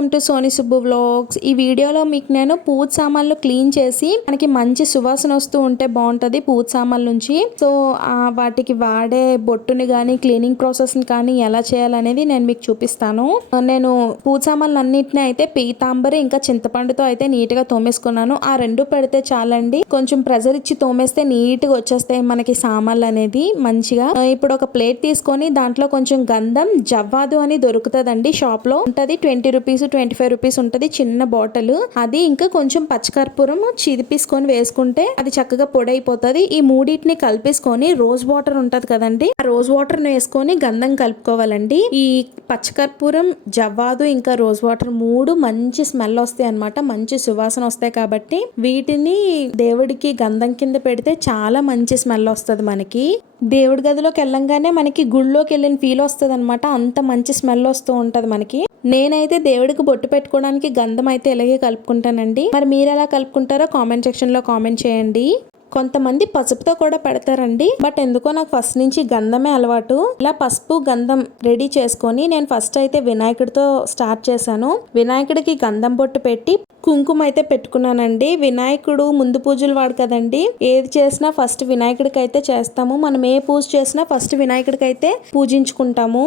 Welcome to Sony Subbu vlogs. ఈ వీడియోలో మీకు నేను పూజ సామాన్లు క్లీన్ చేసి మనకి మంచి సువాసన వస్తూ ఉంటే బాగుంటుంది పూజ సామాన్ల నుంచి. సో ఆ వాటికి వాడే బొట్టుని కానీ క్లీనింగ్ ప్రాసెస్ని కానీ ఎలా చేయాలనేది నేను మీకు చూపిస్తాను. నేను పూజ సామాన్లు అన్నింటినీ అయితే పీతాంబరి ఇంకా చింతపండుతో అయితే నీట్గా తోమేసుకున్నాను. ఆ రెండు పెడితే చాలండి. కొంచెం ప్రెజర్ ఇచ్చి తోమేస్తే నీట్గా వచ్చేస్తాయి మనకి సామాన్లు అనేది మంచిగా. ఇప్పుడు ఒక ప్లేట్ తీసుకొని దాంట్లో కొంచెం గంధం జవ్వాదు అని దొరుకుతుందండి షాప్లో ఉంటది twenty rupees twenty five rupees ఉంటుంది చిన్న బాటిల్. అది ఇంకా కొంచెం పచ్చకర్పూరం చిదిపేసుకొని వేసుకుంటే అది చక్కగా పొడి అయిపోతుంది ఈ మూడింటిని కలిపేసుకొని రోజ్ వాటర్ ఉంటది కదండి ఆ రోజ్ వాటర్ వేసుకొని గంధం కలుపుకోవాలండి. ఈ పచ్చకర్పూరం జవ్వాదు ఇంకా రోజ్ వాటర్ మూడు మంచి స్మెల్ వస్తాయి అనమాట మంచి సువాసన వస్తాయి కాబట్టి వీటిని దేవుడికి గంధం కింద పెడితే చాలా మంచి స్మెల్ వస్తుంది మనకి. దేవుడి గదిలోకి వెళ్ళంగానే మనకి గుళ్ళోకి వెళ్ళిన ఫీల్ వస్తుంది అనమాట అంత మంచి స్మెల్ వస్తూ ఉంటది మనకి. నేనైతే దేవుడికి బొట్టు పెట్టుకోవడానికి గంధం అయితే ఇలాగే కలుపుకుంటానండి. మరి మీరు ఎలా కలుపుకుంటారో కామెంట్ సెక్షన్లో కామెంట్ చేయండి. కొంతమంది పసుపుతో కూడా పెడతారండి. బట్ ఎందుకో నాకు ఫస్ట్ నుంచి గంధమే అలవాటు. ఇలా పసుపు గంధం రెడీ చేసుకొని నేను ఫస్ట్ అయితే వినాయకుడితో స్టార్ట్ చేశాను. వినాయకుడికి గంధం బొట్టు పెట్టి కుంకుమ అయితే పెట్టుకున్నానండి. వినాయకుడు ముందు పూజలు వాడు కదండి. ఏది చేసినా ఫస్ట్ వినాయకుడికి అయితే చేస్తాము. మనం ఏ పూజ చేసినా ఫస్ట్ వినాయకుడికి అయితే పూజించుకుంటాము.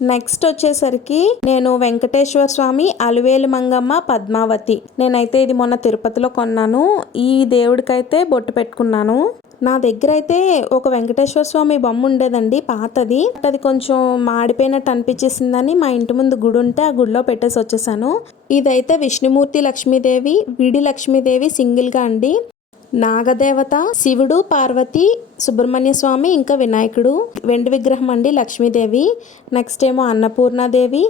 నెక్స్ట్ వచ్చేసరికి నేను వెంకటేశ్వర స్వామి అలివేలు మంగమ్మ పద్మావతి. నేనైతే ఇది మొన్న తిరుపతిలో కొన్నాను. ఈ దేవుడికైతే బొట్టు పెట్టుకున్నాను. నా దగ్గర అయితే ఒక వెంకటేశ్వర స్వామి బొమ్మ ఉండేదండి పాతది. అది కొంచెం మాడిపోయినట్టు అనిపించేసిందని మా ఇంటి ముందు గుడి ఉంటే ఆ గుడిలో పెట్టేసి వచ్చేసాను. ఇదైతే విష్ణుమూర్తి లక్ష్మీదేవి విడి లక్ష్మీదేవి సింగిల్గా అండి. నాగదేవత శివుడు పార్వతి సుబ్రహ్మణ్య స్వామి ఇంకా వినాయకుడు వెండి విగ్రహం అండి లక్ష్మీదేవి నెక్స్ట్ ఏమో అన్నపూర్ణాదేవి.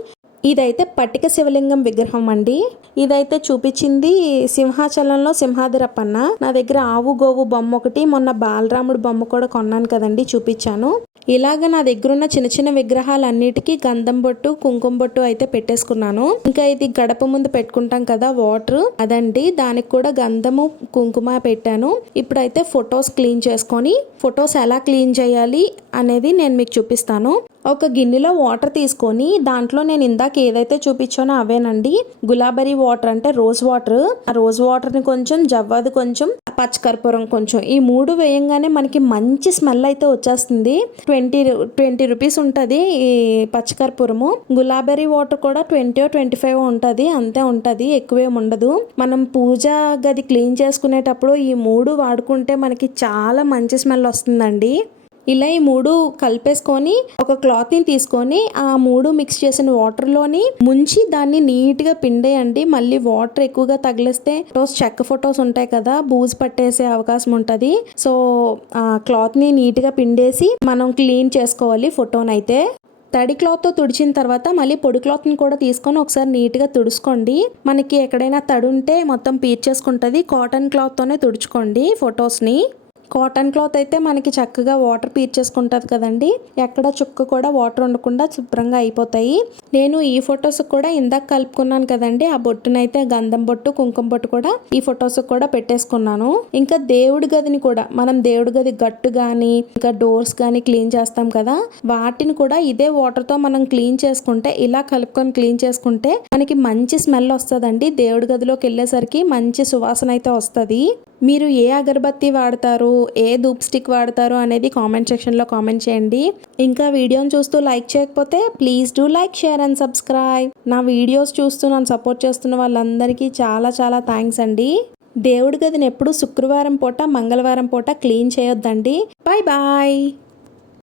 ఇదైతే పట్టిక శివలింగం విగ్రహం అండి. ఇదైతే చూపించింది సింహాచలంలో సింహాదిరప్పన్న నా దగ్గర ఆవు గోవు బొమ్మ ఒకటి మొన్న బాలరాముడు బొమ్మ కూడా కొన్నాను కదండి చూపించాను. ఇలాగ నా దగ్గర ఉన్న చిన్న చిన్న విగ్రహాలన్నిటికీ గంధం బొట్టు కుంకుమ బొట్టు అయితే పెట్టేసుకున్నాను. ఇంకా ఇది గడప ముందు పెట్టుకుంటాం కదా వాటర్. అదండి దానికి కూడా గంధము కుంకుమ పెట్టాను. ఇప్పుడైతే ఫొటోస్ క్లీన్ చేసుకొని ఫొటోస్ ఎలా క్లీన్ చేయాలి అనేది నేను మీకు చూపిస్తాను. ఒక గిన్నెలో వాటర్ తీసుకొని దాంట్లో నేను ఇందాక ఏదైతే చూపించానో అవేనండి. గులాబరీ వాటర్ అంటే రోజ్ వాటర్. ఆ రోజ్ వాటర్ని కొంచెం జవ్వాది కొంచెం పచ్చకర్పూరం కొంచెం. ఈ మూడు వేయంగానే మనకి మంచి స్మెల్ అయితే వచ్చేస్తుంది. ట్వంటీ ట్వంటీ రూపీస్ ఉంటుంది ఈ పచ్చకర్పూరము. గులాబెరీ వాటర్ కూడా ట్వంటీ ట్వంటీ ఫైవ్ ఉంటుంది. అంతే ఉంటుంది ఎక్కువేం ఉండదు. మనం పూజ గది క్లీన్ చేసుకునేటప్పుడు ఈ మూడు వాడుకుంటే మనకి చాలా మంచి స్మెల్ వస్తుందండి. ఇలా ఈ మూడు కలిపేసుకొని ఒక క్లాత్ని తీసుకొని ఆ మూడు మిక్స్ చేసిన వాటర్లోని ముంచి దాన్ని నీట్గా పిండేయండి. మళ్ళీ వాటర్ ఎక్కువగా తగిలిస్తే ఫోటోస్ చెక్క ఫొటోస్ ఉంటాయి కదా బూజు పట్టేసే అవకాశం ఉంటుంది. సో ఆ క్లాత్ని నీట్గా పిండేసి మనం క్లీన్ చేసుకోవాలి ఫోటోనైతే తడి క్లాత్తో తుడిచిన తర్వాత మళ్ళీ పొడి క్లాత్ని కూడా తీసుకొని ఒకసారి నీట్గా తుడుచుకోండి. మనకి ఎక్కడైనా తడి ఉంటే మొత్తం పీర్చేసుకుంటుంది కాటన్ క్లాత్తోనే తుడుచుకోండి ఫొటోస్ని కాటన్ క్లాత్ అయితే మనకి చక్కగా వాటర్ పీర్చేసుకుంటుంది కదండి. ఎక్కడ చుక్క కూడా వాటర్ ఉండకుండా శుభ్రంగా అయిపోతాయి. నేను ఈ ఫొటోస్ కూడా ఇందాక కలుపుకున్నాను కదండి. ఆ బొట్టునైతే గంధం బొట్టు కుంకుమ బొట్టు కూడా ఈ ఫొటోస్ కూడా పెట్టేసుకున్నాను. ఇంకా దేవుడి గదిని కూడా మనం దేవుడి గది గట్టు కానీ ఇంకా డోర్స్ కానీ క్లీన్ చేస్తాం కదా. వాటిని కూడా ఇదే వాటర్తో మనం క్లీన్ చేసుకుంటే ఇలా కలుపుకొని క్లీన్ చేసుకుంటే మనకి మంచి స్మెల్ వస్తుందండి. దేవుడి గదిలోకి వెళ్ళేసరికి మంచి సువాసన అయితే వస్తుంది. మీరు ఏ అగరబత్తి వాడతారు ఏ ధూప్ స్టిక్ వాడతారు అనేది కామెంట్ సెక్షన్లో కామెంట్ చేయండి. ఇంకా వీడియోని చూస్తూ లైక్ చేయకపోతే please do like share and subscribe. నా వీడియోస్ చూస్తూ నన్ను సపోర్ట్ చేస్తున్న వాళ్ళందరికీ చాలా చాలా థ్యాంక్స్ అండి. దేవుడి గదిని ఎప్పుడు శుక్రవారం పూట మంగళవారం పూట క్లీన్ చేయొద్దండి. Bye bye.